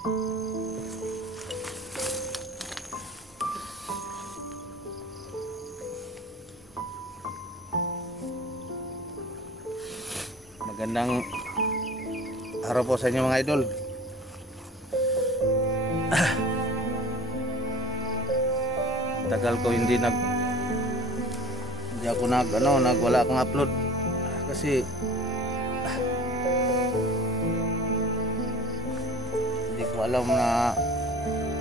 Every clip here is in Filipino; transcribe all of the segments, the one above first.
Magandang araw po sa inyo mga idol. Tagal ko hindi ako wala akong upload kasi hindi ko alam na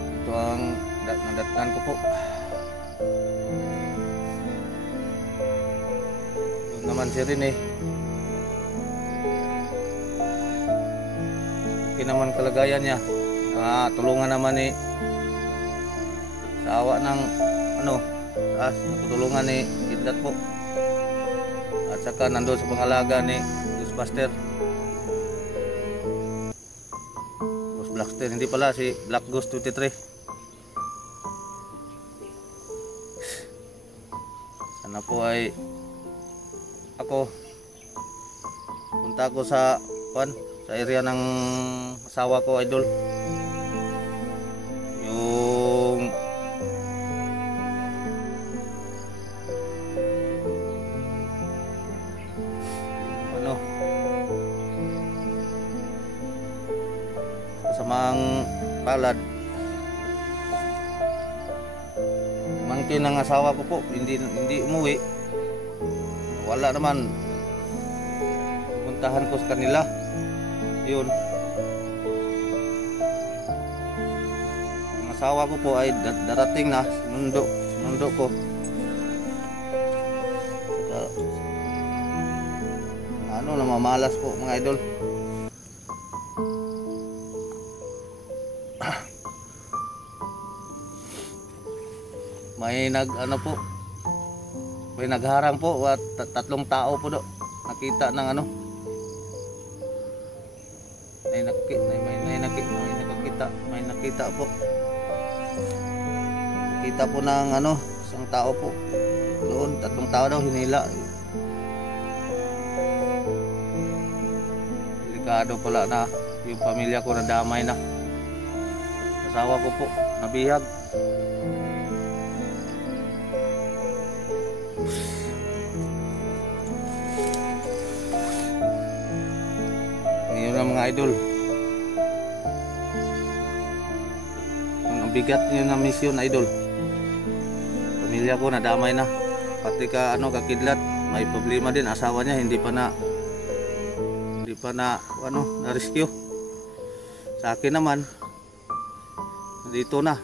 ito ang nadatnan ko po. Yun naman si Rin okay naman kalagayan niya. Tulungan naman sa awa ng natutulungan ni Kidlat po. At saka nandoon sa pangalaga ni Ghostbuster. Ghost Blackster, hindi pala si Black Ghost 23. Sana po ay punta ako sa area ng asawa ko idol. Yung kasamang palad mangkin ng asawa ko po hindi umuwi. Wala naman, puntahan ko sa kanila. Yun, ang asawa ko po ay darating na, sinundo ko. Saka, namamalas po mga idol. May may nagharang po at tatlong tao po nakita ng may nakita po. Nakita po ng isang tao po. Doon, tatlong tao daw hinila. Delikado pala na yung pamilya ko nadamay na. Asawa ko po, nabihag. Ngayon na mga idol. Ang bigat niyo na misyon idol. Pamilya ko nadamay na. Pati kakidlat, may problema din asawa niya, hindi pa na rescue. Sa akin naman dito na.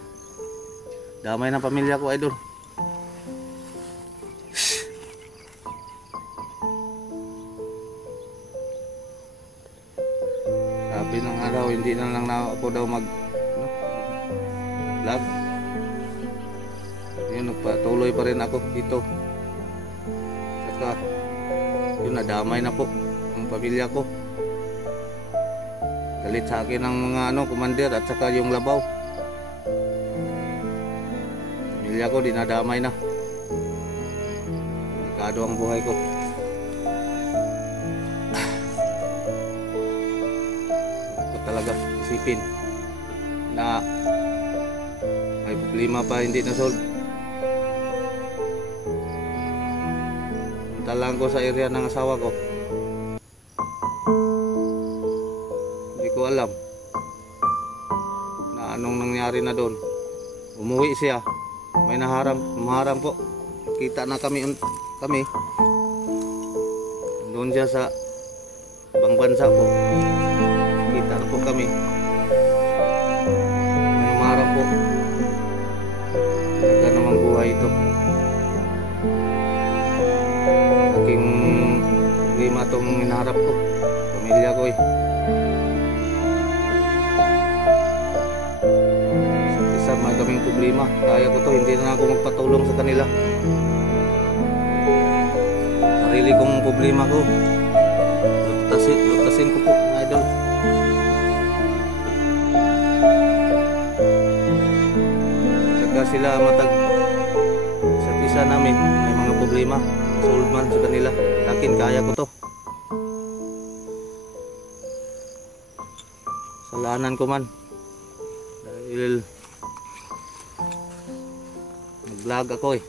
Damay ng pamilya ko idol. Sabi ng araw, hindi na lang ako daw mag vlog. Yun, nagpatuloy pa rin ako dito. Saka yun, nadamay na po ang pamilya ko. Galit sa akin ng mga commander at saka yung labaw. Pamilya ko dinadamay na. Delikado ang buhay ko. Ako talaga isipin na may problema pa hindi na solve. Punta lang ko sa area ng asawa ko. Hindi ko alam na anong nangyari na doon. Umuwi siya. May maharang po. Kita na kami doon siya sa ibang bansa po. Kita na po kami. May maharang po. Talaga namang buhay ito. Aking problema itong hinaharap ko. Pamilya ko Isa may kaming problema. Kaya ko to, hindi na ako magpatulong sa kanila. Sarili kong problema ko. Lutasin ko po, idol. Saka sila sa isa namin may mga problema. Solve man sa kanila. Sa akin, kaya ko to. Salanan ko man. Dahil nag-vlog ako eh.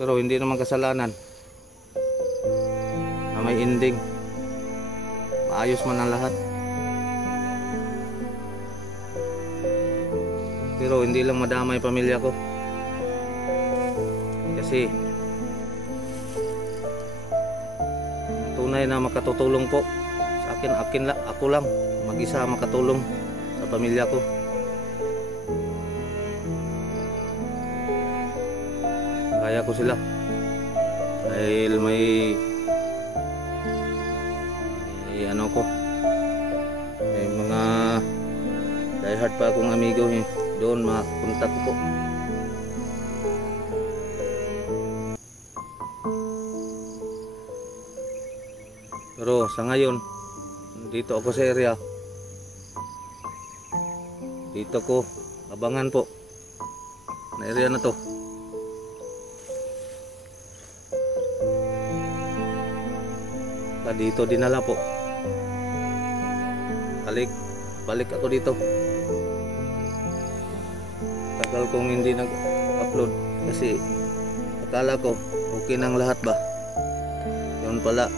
Pero hindi naman kasalanan na may ending. Maayos man ang lahat. Pero hindi lang madamay pamilya ko. Kasi tunay na makatutulong po sa akin ako lang mag-isa makatulong sa pamilya ko. Kaya ko sila dahil may ano ko, may mga diehard pa akong amigo eh. Doon makakontak ko po. Pero sa ngayon dito ako sa area, dito ko abangan po na area na to. Dito dinala po. Balik ako dito. Tagal kong hindi nag-upload kasi akala ko okay nang lahat ba. Yun pala,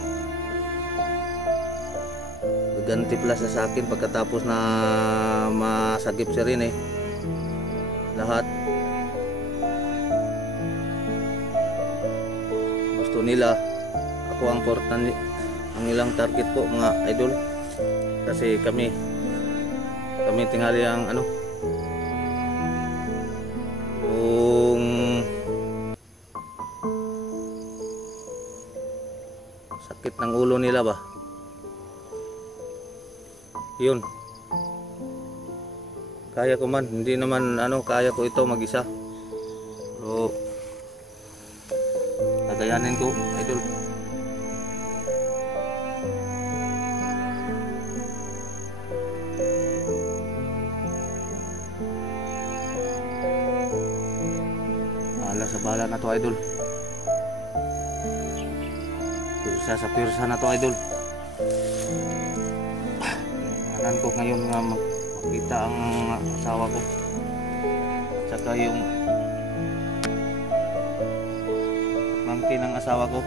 gaganti pala sa akin pagkatapos na masagip siya rin eh. Lahat gusto nila ako ang importante, ang ilang target po mga idol. Kasi kami tingali ang ano, yung sakit ng ulo nila ba. Yun, kaya ko man, hindi naman ano, kaya ko ito mag-isa. So kakayanin ko idol. Sa bala na to idol. Sa pirsa na to idol. Anan ko ngayon nga makita ang asawa ko. At saka yung mangkin ng asawa ko.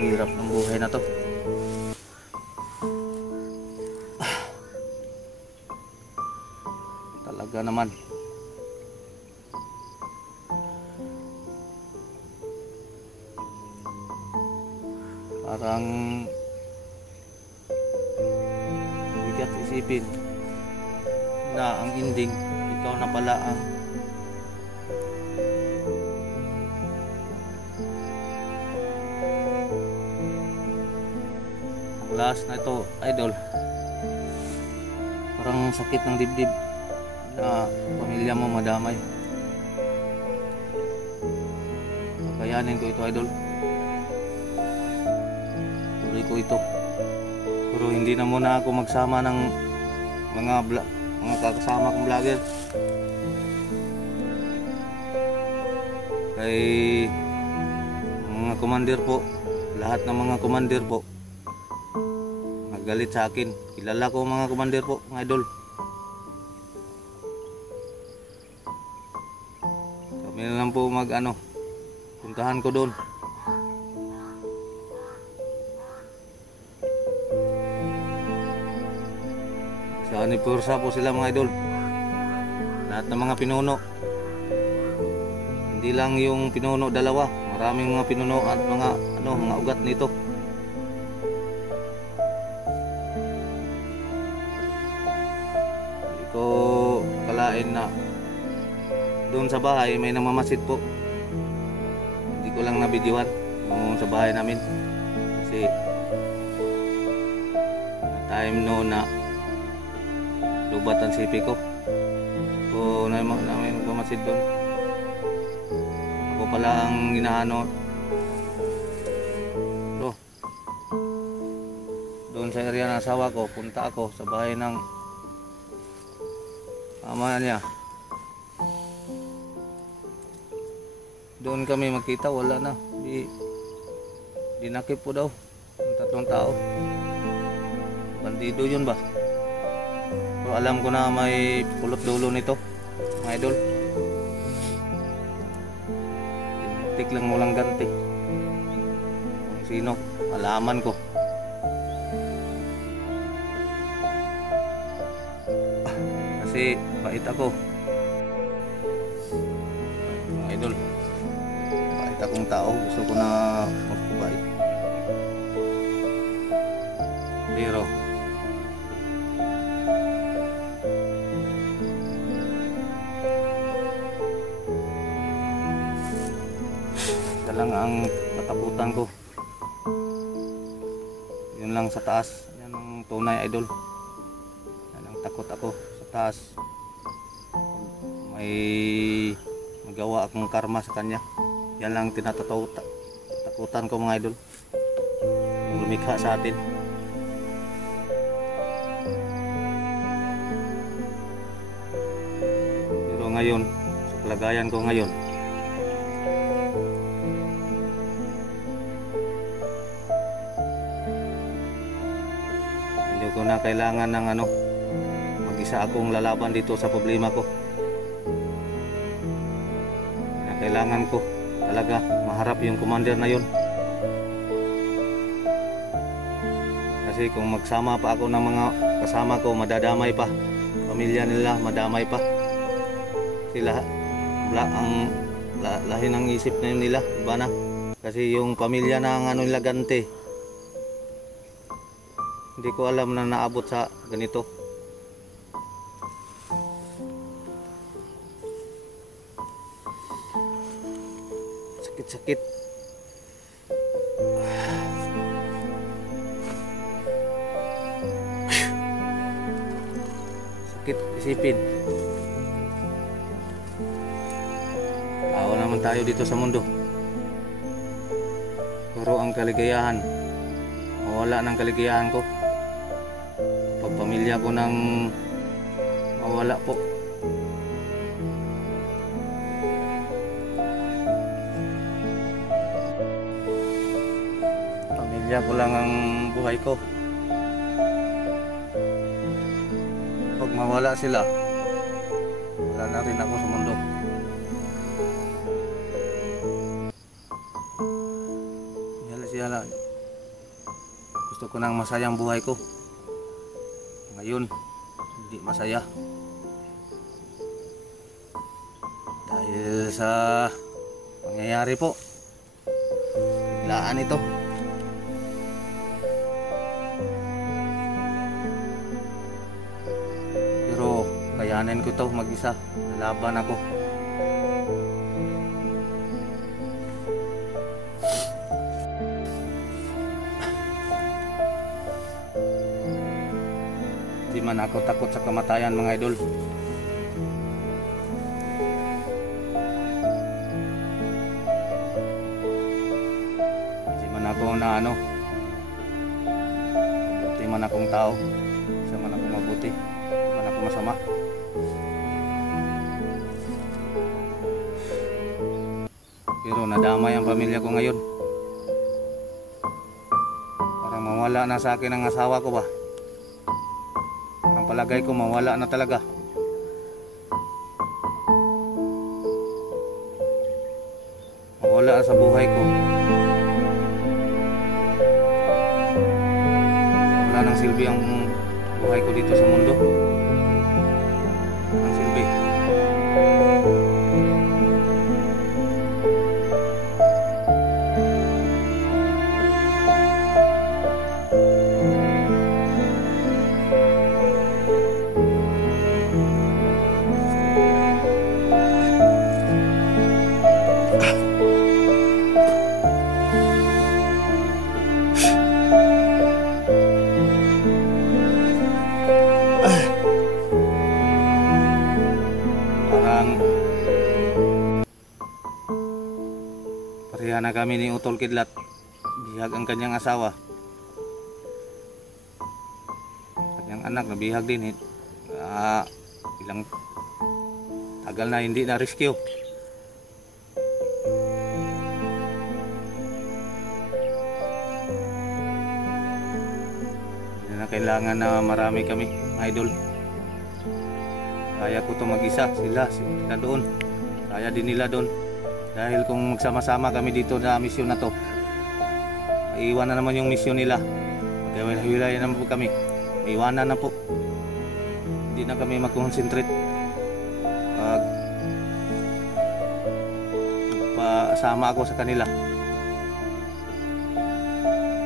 Hirap ng buhay na to. Talaga naman. Parang bigat isipin na ang ending ikaw na pala ang last na ito idol. Parang sakit ng dibdib na pamilya mo madamay. Kakayanin ko ito idol. Tuloy ko ito. Pero hindi na muna ako magsama ng mga kakasama kong vlogger. Kay mga commander po, lahat ng mga commander po nagalit sa akin. Kilala ko mga commander po, mga idol. Kami na lang po puntahan ko doon. Sa Anipursa po sila mga idol. Lahat ng mga pinuno. Hindi lang yung pinuno dalawa, maraming mga pinuno at mga ugat nito. Hindi ko kalain na doon sa bahay may namamasid po. Hindi ko lang nabidyohan yung sa bahay namin kasi time no na lubat ang sipi ko. So namin nagmamasid doon. Ako pala ang inaano. So doon sa area ng asawa ko, punta ako sa bahay ng ama niya. doon kami magkita, wala na. Dinakip po daw ang 3 tao. Bandido yun ba? So, alam ko na may pulot dulo nito, mga idol. Tik lang walang ganti. Kung sino, alaman ko. Kasi bait ako, mga idol. Bait akong tao, gusto ko na magpabait. Pero isa lang ang katakutan ko, yun lang sa taas. Yan ang tunay, idol. Yan ang takot ako sa taas. May magawa akong karma sa kanya. Yan lang takutan ko, mga idol. Yung lumikha sa atin. Pero ngayon, sa kalagayan ko ngayon, hindi ko na kailangan ng mag-isa akong lalaban dito sa problema ko. Kailangan ko talaga maharap yung commander na yun. Kasi kung magsama pa ako ng mga kasama ko, madadamay pa. Pamilya nila, madamay pa. Sila, lahi ng isip na yun nila, iba na. Kasi yung pamilya ng nila Gante, hindi ko alam na naabot sa ganito. Sakit. Sakit isipin. Tao naman tayo dito sa mundo. Pero ang kaligayahan, mawala ng kaligayahan ko. Pagpamilya ko nang mawala po. Pamilya ko lang ang buhay ko. Pag mawala sila, wala na rin ako sa mundo. Yala. Gusto ko nang masaya ang buhay ko. Ngayon, hindi masaya. Dahil sa pangyayari po. Biglaan ito. Pero kayanin ko ito mag-isa. Lalaban ako. Di man ako takot sa kamatayan, mga idol. Di man ako na mabuti man akong tao. Isa man ako mabuti, di man ako masama. Pero nadamay ang pamilya ko ngayon. Parang mawala na sa akin ang asawa ko ba. Palagay ko mawala na talaga. Mawala sa buhay ko. Wala nang silbi ang buhay ko dito sa mundo. Ang silbi. Pareha na kami ni Utol Kidlat. Bihag ang kanyang asawa. Kanyang anak na bihag din. Ilang tagal na hindi na rescue. kailangan na marami kami, idol. Kaya ko to mag-isa, sila doon. Kaya din nila doon. Dahil kung magsama-sama kami dito na misyon na to, iiwan na naman yung misyon nila. Maghiwalay naman po kami. Iwanan na po. Hindi na kami mag-concentrate. Pasama ako sa kanila.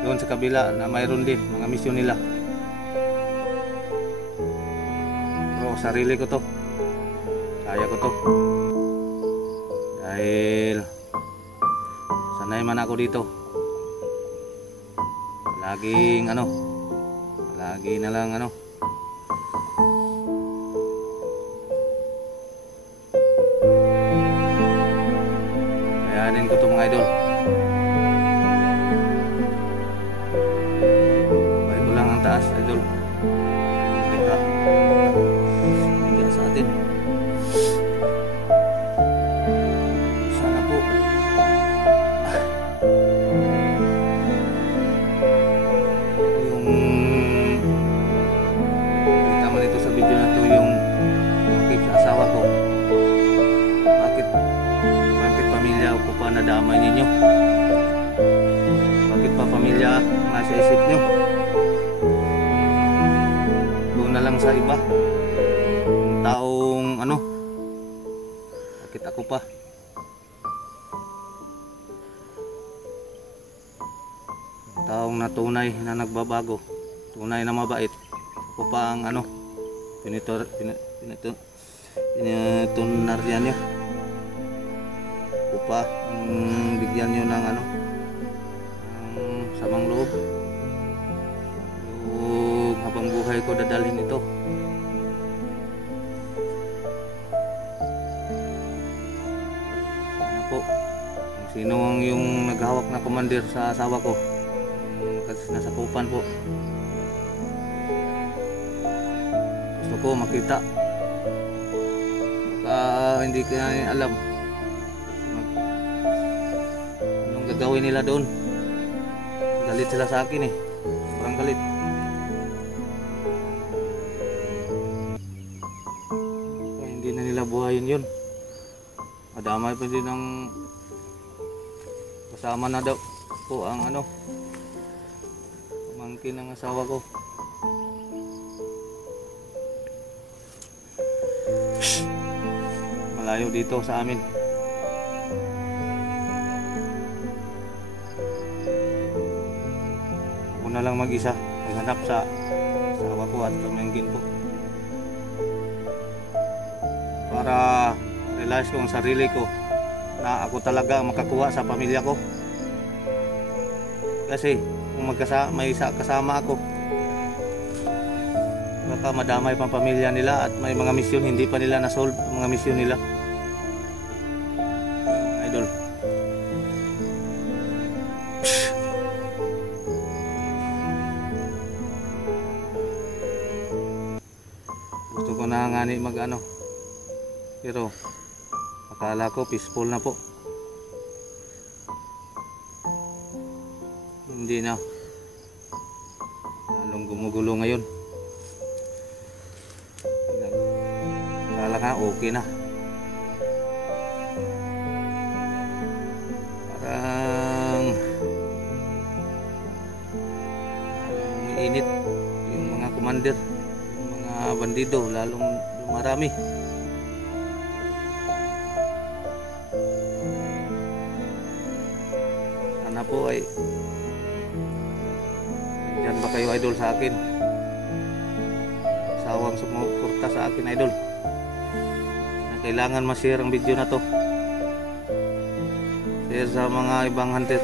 Doon sa kabila na mayroon din mga misyon nila. Pero sarili ko to. Kaya ko to. Dahil sanay man ako dito. Lagi na lang kayanin ko to mga idol. Balik ko lang ang taas, idol. Hindi ka sa atin. Sana po yung kita man ito sa video na to, yung bakit sa asawa ko, bakit pamilya ko pa nadamay ninyo, bakit pa pamilya nasa isip nyo, doon na lang sa iba yung taong bakit ako pa. Taong na tunay na nagbabago, tunay na mabait, ako pa ang pinitunaryan nyo, ako pa ang bigyan nyo ng samang loob. Yung habang buhay ko dadalhin ito. Ano po, kung sino ang yung naghawak na commander sa asawa ko, kasi nasakupan po, gusto ko makita. Baka hindi ka alam anong gagawin nila doon. Galit sila sa akin sobrang galit. Kaya hindi na nila buhayin yun. Madamay pa din ang kasama na daw po ang pamangkin ng asawa ko. Malayo dito sa amin. Ako na lang mag-isa maghanap sa asawa ko at pamangkin ko para realize ko ang sarili ko na ako talaga makakuha sa pamilya ko. Kasi kung may kasama ako, baka madamay pang pamilya nila at may mga misyon hindi pa nila na-solve ang mga misyon nila, idol. Gusto ko na nga pero akala ko peaceful na po. Hindi na, lalong gumugulo ngayon. Akala nga okay na, parang umiinit yung mga commander, yung mga bandido, lalong marami. Sana po ay yan ba kayo, idol, sa akin. Sawang sumuporta sa akin, idol. Kailangan ma-share ang video na to. Share sa mga ibang hunter.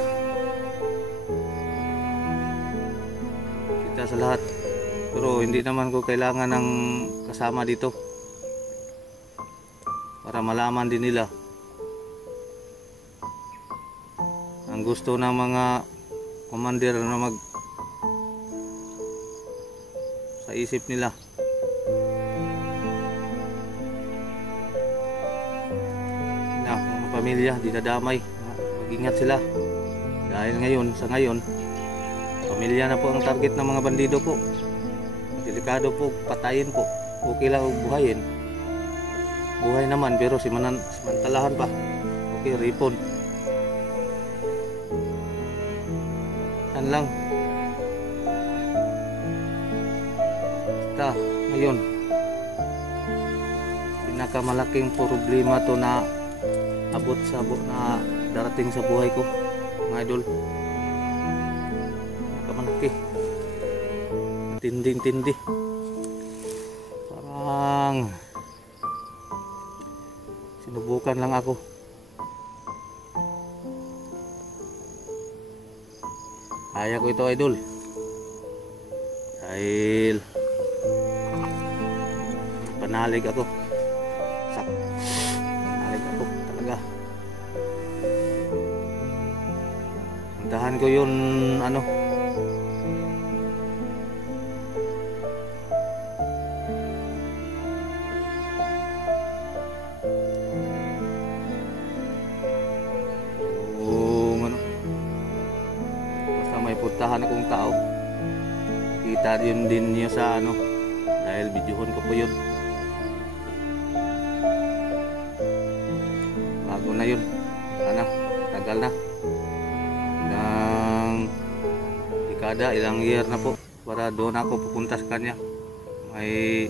Kita sa lahat. Pero hindi naman ko kailangan ng kasama dito. Para malaman din nila ang gusto ng mga commander na sa isip nila. Na mga pamilya dinadamay, mag-ingat sila dahil sa ngayon pamilya na po ang target ng mga bandido po. delikado po, patayin po. Okay lang buhayin. Buhay naman pero simantalahan pa. Okay, ripon. Yan lang. Basta, ngayon, pinakamalaking problema to na abot sa na darating sa buhay ko, mga idol. Pinakamalaking. Tinding-tindi. Parang sinubukan lang ako. Kaya ko ito, idol. Dahil panalig ako. Panalig ako talaga. Puntahan ko yun, ano, may puntahan akong tao, kita yun din niyo sa ano, dahil videohon ko po yun, bago na yun, ano, tagal na ng dekada, ilang year na po para doon ako pupunta sa kanya. May